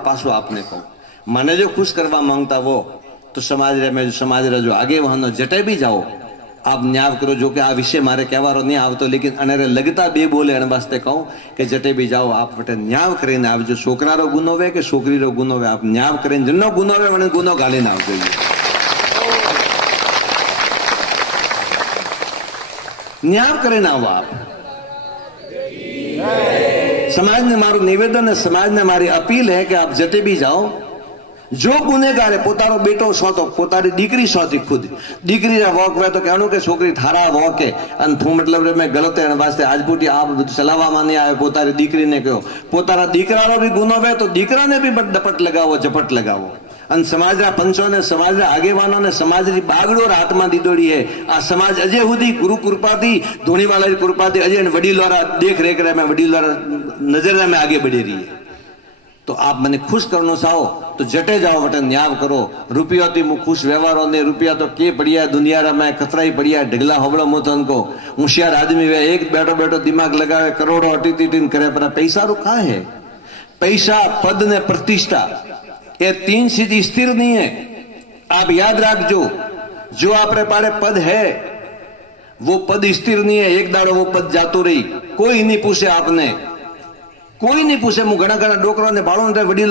पासो आपने कहो मने जो खुश करवा मांगता वो तो समाज रे में समाज रे जो आगे वहां जटे भी जाओ आप न्याय करो। जो कि आ विषय मारे कहवारो नहीं आवतो लेकिन अनेरे लगता बे बोले एने वास्ते कहूं कि जटे भी जाओ आप वटे न्याय करीने आवजो। छोकरा रो गुनो वे के छोकरी रो गुनो वे आप न्याय करीने जनो गुनो वे वने गुनो गालीने आवजो। न्याय करीने आवो आप। समाज ने मारू निवेदन है, समाज ने मारी अपील है कि आप जटे भी जाओ जो गुनेगार है पोतारो बेटो सोतो पोतारी दीकरी सोती खुद दीकरी रा वॉक वे तो कहणो के छोकरी थारा वॉक है अन थू मतलब रे मैं गलत है वास्ते आजपूटी आप चलावा माने आए पोतारी दीकरी ने कहो पोतारा दीकरानो भी गुनो वे तो दीकरा ने भी डपट लगावो झपट लगावो। अन समाज रा पंचो ने समाज रा आगेवानो ने समाज री बागडो हाथ में दीदोड़ी है। आ समाज अजय हुदी गुरु कृपा थी धोनी वाला री कृपा थी अजय वडीलोरा देख रेख रे में वडीलोरा नजर में आगे बढ़ी रही है। तो आप मने खुश करनो चाहो तो जटे जाओ वटे न्याय करो। रुपया थी मु खुश व्यवहारों ने रुपया तो के पड़िया दुनिया रा में कतरा ही पड़िया ढगला होबड़ो मोतन को होशियार आदमी वे एक बैठो बैठो दिमाग लगावे करोड़ों अटी करे पर पैसा रो कहाँ है। पैसा पद ने प्रतिष्ठा ये तीन चीज स्थिर नहीं है। आप याद रखजो जो आपरे पाड़े पद है वो पद स्थिर नहीं है। एक दाड़ो वो पद जातो रही कोई नहीं पूछे आपने कोई नहीं पूछे। मु घना घना डोकरा ने बाळो ने वडील